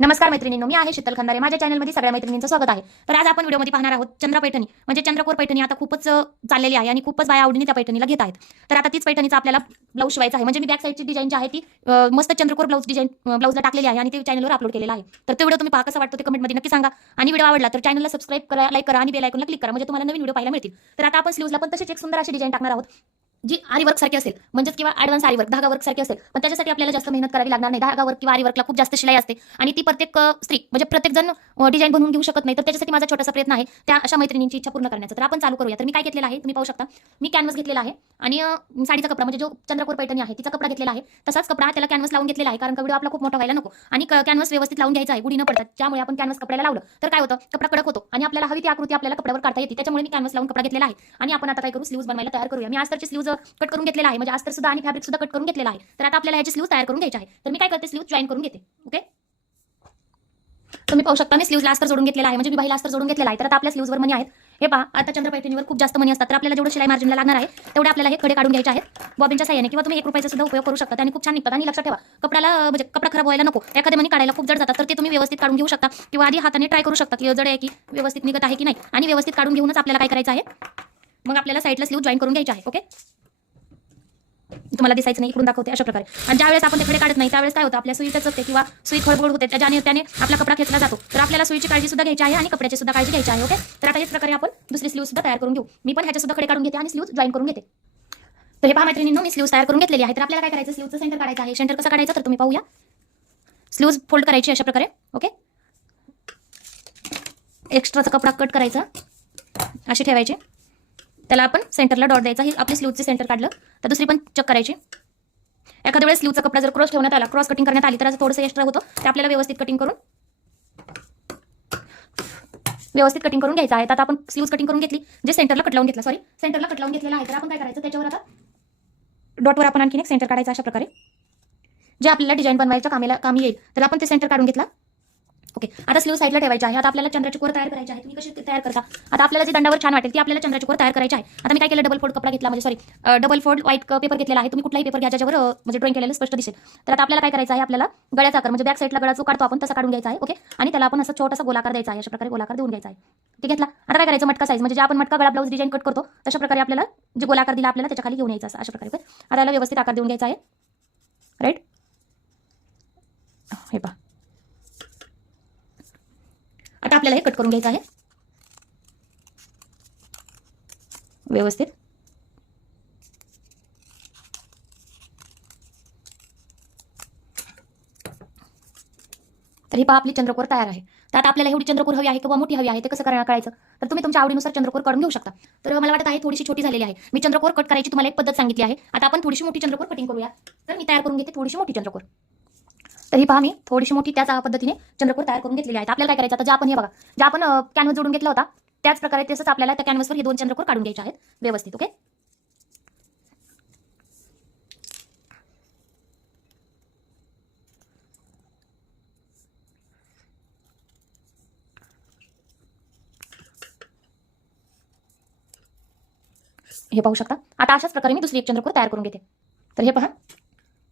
नमस्कार मैत्रिणींनो मी आहे शीतल खंदारे. माझ्या चॅनलमध्ये सगळ्या मैत्रिणींचं स्वागत आहे. तर आज आपण व्हिडिओमध्ये पाहणार आहोत चंद्र पैठणी. म्हणजे चंद्रकोर पैठणी आता खूपच चाललेली आहे आणि खूपच बाया आवडीने त्या पैठणीला घेत आहेत. तर आता तीच पैठणीचा आपल्याला ब्लाऊज शिवायचा आहे. म्हणजे मी बॅक साईडची डिझाईन जी आहे ती मस्त चंद्रकोर ब्लाऊज डिझाईन ब्लाऊजला टाकलेली आहे आणि ते चॅनलवर अपलोड केलेला आहे. तर तो व्हिडिओ तुम्ही पहा कसा वाटतो ते कमेंटमध्ये नक्की सांगा. आणि व्हिडिओ आवडला तर चॅनलला सबस्क्राईब करा लाईक करा आणि बेल आयकॉनला क्लिक करा. म्हणजे तुम्हाला नवीन व्हिडिओ पाहायला मिळतील. तर आता आपण स्लीव्हला पण तसेच एक सुंदर अशी डिझाईन टाकणार आहोत. जी आरी वर्क सारखी असेल म्हणजेच किंवा ऍडव्हान्स आरी वर्क धागा वर्क सारखी असेल पण त्याच्यासाठी आपल्याला जास्त मेहनत करावी लागणार नाही. धागा वर्क किंवा आरी वर्कला खूप जास्त शिलाई असते. आणि ती प्रत्येक स्त्री म्हणजे प्रत्येक जण डिझाईन बनवून घेऊ शकत नाही. तर त्याच्यासाठी माझा छोटासा प्रयत्न आहे त्या अशा मैत्रिणींची इच्छा पूर्ण करण्याचा. तर आपण चालू करूया. तर मी काय घेतलेला आहे तुम्ही पाहू शकता. मी कॅनव्हस घेतलेला आहे आणि साडीचा कपडा म्हणजे जो चंद्रपूर पैठणी आहे तिचा कपडा घेतलेला आहे. तसाच कपडा त्याला कॅनव्हस लावून घेतलेला आहे कारण व्हिडिओ आपला खूप मोठा व्हायला नको. आणि कॅनव्हस व्यवस्थित लावून घ्यायचा आहे गुढी न पडतात. त्यामुळे आपण कॅनव्हस कपड्याला लावलं. तर काय होतं कपडा कडक होतो आणि आपल्याला हवी ती आकृती आपल्याला कपड्यावर काढता येते. त्याच्यामुळे मी कॅनव्हस लावून कपडा घेतलेला आहे. आणि आपण आता काय करू स्लीव्ह बनवायला तयार करूया. मी अस्तरची स्लीव्ह कट करून घेतलेला आहे. म्हणजे अस्तर सुद्धा आणि फॅब्रिक सुद्धा कट करून घेतलेला आहे. तर आता आपल्याला ह्याची स्लीव तयार करून घ्यायची आहे तर मी काय करते? स्लीव जॉईन करून घेते. ओके तुम्ही पाहू शकता मी स्लीव्हला अस्तर जोडून घेतलेला आहे. म्हणजे मी बाईला अस्तर जोडून घेतलेला आहे. तर आता आपल्या स्लीव्हवर मनी आहेत. हे पहा आता चंद्रपैठणीवर खूप जास्त मनी असतात. तर आपल्याला जेवढं शिलाई मार्जिनला लागणार आहे तेवढे आपल्याला हे खडे काढून घ्यायचे आहेत. बॉबिनच्या साह्याने किंवा तुम्ही एक रुपयाचा सुद्धा उपयोग करू शकता. आणि खूप छान निघतात. आणि लक्षात ठेवा कपड्याला म्हणजे कपडा खराब व्हायला नको. एखाद्या मनी काढायला खूप जड जातात. तर ते तुम्ही व्यवस्थित काढून घेऊ शकता. किंवा आधी हाताने ट्राय करू शकता की जड आहे की व्यवस्थित निघत आहे की नाही. आणि व्यवस्थित काढून घेऊनच आपल्याला काय करायचं आहे? मग आपल्याला साईडला स्लीव जॉईन करून घ्यायची आहे. ओके तुम्हाला दिसायचं नाही इकडून दाखवते अशा प्रकारे. आणि ज्यावेळेस आपण ते खडे काढत नाही त्यावेळेस काय होतं? आपल्या सुईतच असते किंवा सुई खडबड होते त्याने त्याने आपला कपडा खेचला जातो. तर आपल्याला सुईची काळजी सुद्धा घ्यायची आहे आणि कपड्याची सुद्धा काळजी घ्यायची आहे ओके? तर आता याच प्रकारे आपण दुसरी स्लीव सुद्धा तयार करून घेऊ. मी पण ह्याच्या सुद्धा खडे काढून घेते आणि स्लीव जॉईन करून घेते. तर हे पहा मैत्रिणींनो मी स्लीव तयार करून घेतलेली आहे तर आपल्याला काय करायचं? स्लीवचं सेंटर काढायचं आहे. सेंटर कसं काढायचं? तर तुम्ही पाहूया. स्लीव्ज फोल्ड करायची अशा प्रकारे ओके? एक्स्ट्राचा कपडा कट करायचा. असे ठेवायचे. त्याला आपण सेंटरला डॉट द्यायचा. ही आपली स्लीवचे सेंटर काढलं. तर दुसरी पण चेक करायची. एखाद्या वेळेस स्लीवचा कपडा जर क्रॉस ठेवण्यात आला क्रॉस कटिंग करण्यात आली तर असं थोडंसं एक्स्ट्रा होतं. ते आपल्याला व्यवस्थित कटिंग करून व्यवस्थित कटिंग करून घ्यायचं आहे. तर आता आपण स्लीव्ज कटिंग करून घेतली. जे सेंटरला कट लावून घेतलं सॉरी सेंटरला कट लावून घेतलेला आहे. तर आपण काय करायचं? त्याच्यावर आता डॉटवर आपण आणखीन एक सेंटर काढायचं अशा प्रकारे. जे आपल्याला डिझाईन बनवायच्या कामेला कामी येईल. तर आपण ते सेंटर काढून घेतला. ओके आता स्लीव साईडला ठेवायचे आहे. आता आपल्याला चंद्राची कोर तयार करायची आहे. तुम्ही कशी तयार करता? आता आपल्याला जे दंडावर छान वाटेल ती आपल्याला चंद्राची कोर तयार करायची आहे. आता मी काय केलं? डबल फोल्ड कपडा घेतला. म्हणजे sorry double fold white paper घेतलेला आहे. तुम्ही कुठलाही पेपर घ्या ज्याच्यावर म्हणजे ड्रॉइंग केलेलं स्पष्ट दिसेल. तर आता आपल्याला काय करायचं आहे? आपल्याला गळ्याचा आकार म्हणजे बॅक साईडला गळा जो काढतो आपण तसा काढून घ्यायचा आहे. ओके? आणि त्याला आपण असं छोटासा गोलाकार द्यायचा आहे. अशा प्रकारे गोलाकार देऊन घ्यायचा आहे. ते घेतला. आता काय करायचं? मटका साईज म्हणजे जे आपण मटका गळा ब्लाऊज डिझाईन कट करतो तशा प्रकारे आपल्याला जे गोलाकार दिला आपल्याला त्याच्याखाली घेऊन यायचा अशा प्रकारे. आता याला व्यवस्थित आकार देऊन घ्यायचा आहे. राईट हे पहा. आता आपल्याला हे कट करून घ्यायचं आहे. व्यवस्थित. तर ही पहा आपली चंद्रकोर तयार आहे. तर आता आपल्याला एवढी चंद्रकोर हवी आहे किंवा मोठी हवी आहे ते कसं करायला करायचं तर तुम्ही तुमच्या आवडीनुसार चंद्रकोर काढून घेऊ शकता. तर मला वाटत आहे थोडीशी छोटी झालेली आहे. मी चंद्रकोर कट करायची तुम्हाला एक पद्धत सांगितली आहे. आता आपण थोडीशी मोठी चंद्रकोर कटिंग करूया. तर मी तयार करून घेते थोडीशी मोठी चंद्रकोर. तर ही पहा मी थोडीशी मोठी त्याच पद्धतीने चंद्रकोर तयार करून घेतलेली आहे आपल्याला काय करायचं आता? जे आपण हे बघा जे आपण कॅनव्हस जोडून घेतला होता त्याच प्रकारे तसंच आपल्याला त्या कॅनव्हसवर हे दोन चंद्रकोर काढून घ्यायचे आहेत व्यवस्थित ओके हे पाहू शकता? आता अशाच प्रकारे मी दुसरी एक चंद्रकोर तयार करून घेते. तर हे पहा.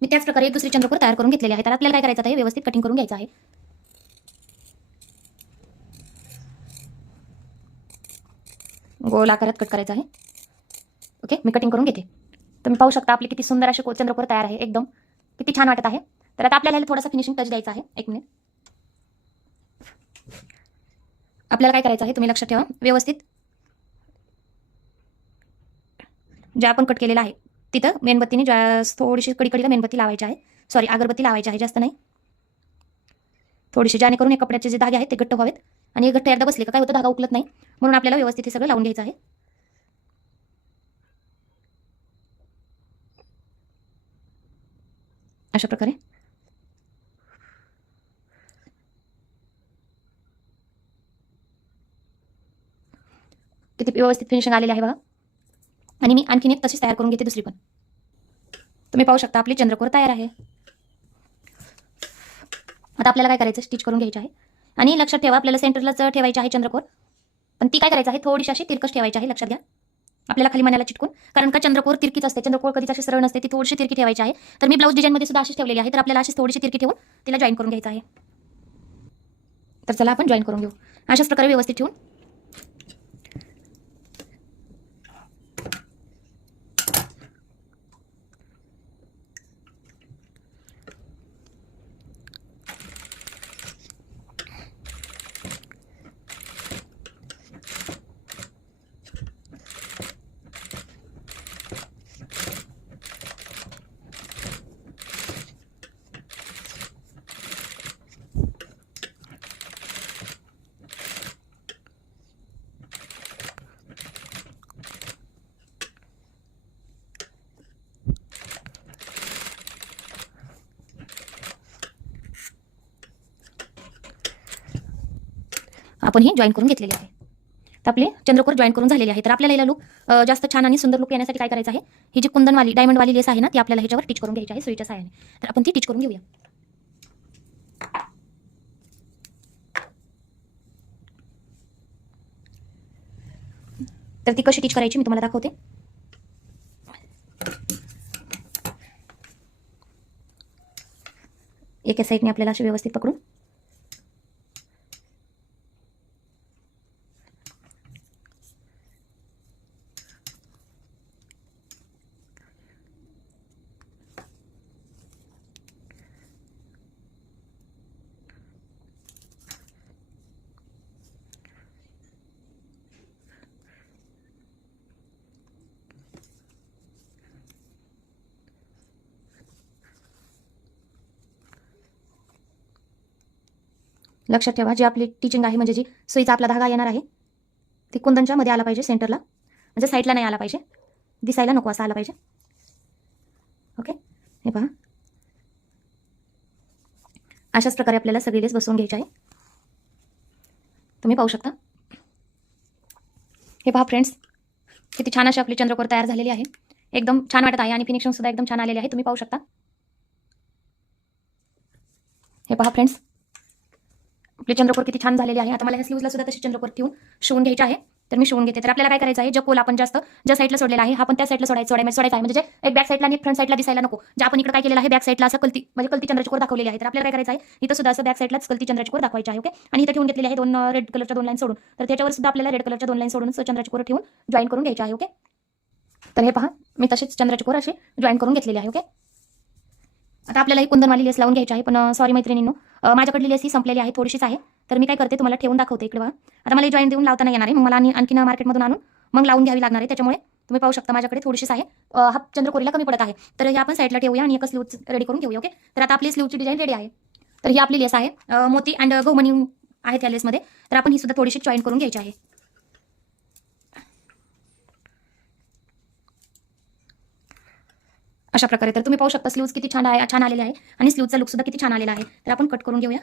मी त्याच प्रकारे एक दुसरी चंद्रकोर तयार करून घेतलेली आहे तर आपल्याला काय करायचं आहे व्यवस्थित कटिंग करून घ्यायचं आहे. गोल आकारात कट करायचं आहे. ओके मी कटिंग करून घेते. तुम्ही पाहू शकता आपली किती सुंदर अशी को- चंद्रकोर तयार आहे. एकदम. किती छान वाटत आहे. तर आता आपल्याला थोडासा फिनिशिंग टच द्यायचा आहे. एक मिनिट आपल्याला काय करायचं आहे? तुम्ही लक्षात ठेवा. व्यवस्थित. जे आपण कट केलेलं आहे तिथं मेणबत्तीने ज्या थोडीशी कडीकडीला मेणबत्ती लावायची आहे. सॉरी अगरबत्ती लावायची आहे जास्त नाही. थोडीशी जेणेकरून हे कपड्याचे जे धागे आहेत ते घट्ट व्हावेत. आणि हे घट्ट एकदा बसले का काय होतं धागा उकलत नाही. म्हणून आपल्याला व्यवस्थित हे सगळं लावून घ्यायचं आहे. अशा प्रकारे. किती व्यवस्थित फिनिशिंग आलेली आहे बघा. आणि मी आणखीन एक तशीच तयार करून घेते दुसरी पण. तुम्ही पाहू शकता आपली चंद्रकोर तयार आहे. आता आपल्याला काय करायचं? स्टिच करून घ्यायचं आहे. आणि लक्षात ठेवा आपल्याला सेंटरलाच ठेवायची आहे चंद्रकोर. पण ती काय करायचं आहे? थोडीशी अशी तिरकस ठेवायची आहे लक्षात घ्या. आपल्याला खाली मनाला चिटकून. कारण का चंद्रकोर तिरकीच असते? चंद्रकोर कधीच अशी सरळ नसते ती थोडीशी तिरकी ठेवायची आहे. तर मी ब्लाऊज डिझाईनमध्ये सुद्धा अशीच ठेवलेली आहे. तर आपल्याला अशीच थोडीशी तिरकी ठेवून तिला जॉईन करून घ्यायचं आहे. तर चला आपण जॉईन करून घेऊ. अशाच प्रकारे व्यवस्थित ठेवून आपण हे जॉईन करून घेतलेले आहे. तर आपले चंद्रकोर जॉईन करून झालेले आहे. तर आपल्याला याला लुक जास्त छान आणि सुंदर लुक येण्यासाठी काय करायचं आहे? ही जी कुंदनवाली डायमंडवाली लेस आहे ना ती आपल्याला ह्याच्यावर टीच करून घ्यायची आहे सुईच्या सहाय्याने. तर आपण ती टीच करून घेऊया. तर ती कशी टीच करायची मी तुम्हाला दाखवते. एका साईडने आपल्याला अशी व्यवस्थित पकडून लक्षात ठेवा जी आपली टीचिंग आहे म्हणजे जी सुईचा आपला धागा येणार आहे ती कुंदनच्या मध्ये आला पाहिजे सेंटरला म्हणजे साईडला नाही आला पाहिजे. दिसायला नको असा आला पाहिजे. ओके हे पहा. अशाच प्रकारे आपल्याला सगळी लेस बसवून घ्यायची आहे. तुम्ही पाहू शकता. हे पहा फ्रेंड्स किती छान अशी आपली चंद्रकोर तयार झालेली आहे. एकदम छान वाटत आहे आणि फिनिशिंग सुद्धा एकदम छान आलेली आहे. तुम्ही पाहू शकता. हे पहा फ्रेंड्स आपली चंद्रकोर किती छान झालेली आहे. आता मला ह्या स्लीव्हला सुद्धा तशी चंद्रकोर ठेवून शिवून घ्यायची आहे. तर मी शिवून घेते. तर आपल्याला काय करायचं आहे? जो कोल आपण जास्त ज्या साईडला सोडलेला आहे आपण त्या साईडला सोडायचं सोडायचं आहे. म्हणजे एक बॅक साईडला आणि फ्रंट साईडला दिसायला नको. जे आपण इकडे काय केलेलं आहे बॅक साईडला असं कलती म्हणजे कलती चंद्रचकोर दाखवलेली आहे तर आपल्याला काय करायचं आहे? इथं सुद्धा असं बॅक साईडलाच कलती चंद्रचकोर दाखवायची आहे ओके आणि इथं ठेवून घेतलेली आहे दोन रेड कलरच्या दोन लाईन सोडून. तर त्याच्यावर सुद्धा आपल्याला रेड कलरच्या दोन लाईन सोडून चंद्रचकोर ठेवून जॉईन करून घ्यायची आहे ओके तर हे पहा मी तसेच चंद्रचकोर असे जॉईन करून घेतलेली आहे ओके आता आपल्याला ही कुंदनवाली लेस लावून घ्यायची आहे पण सॉरी मैत्रिणींनो माझ्याकडली लेस ही संपलेली आहे थोडीशीच आहे. तर मी काय करते तुम्हाला ठेवून दाखवते इकडे बघा. आता मला जॉईन देऊन लावता नाही येणार आहे मग मला आणि आणखीन मार्केटमधून आणून मग लावून घ्यावी लागणार आहे. त्याच्यामुळे तुम्ही पाहू शकता माझ्याकडे थोडीशीच आहे. हा चंद्रकोरीला कमी पडत आहे. तर हे आपण साईडला ठेवूया आणि एक स्लीव रेडी करून घेऊया ओके तर आता आपली स्लीवची डिझाईन रेडी आहे. तर ही आपली लेस आहे मोती अँड गौमणी आहे त्या लेसमध्ये. तर आपण ही सुद्धा थोडीशी जॉईन करून घ्यायची आहे. अशा प्रकारे. तर तुम्ही पाहू शकता स्लीव्ज किती छान आहे छान आलेले आहे. आणि स्लीवचा लुक सुद्धा किती छान आलेला आहे. तर आपण कट करून घेऊया.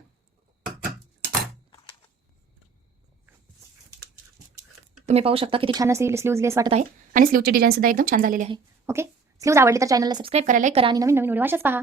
तुम्ही पाहू शकता किती छान असेल स्लीव्ज लेस वाटत आहे. आणि स्लीवची डिझाईन सुद्धा एकदम छान झालेली आहे. ओके स्लीव्ज आवडली तर चॅनलला सबस्क्राईब करायला लाईक करा आणि नवीन नवीन व्हिडिओ अशाच पहा.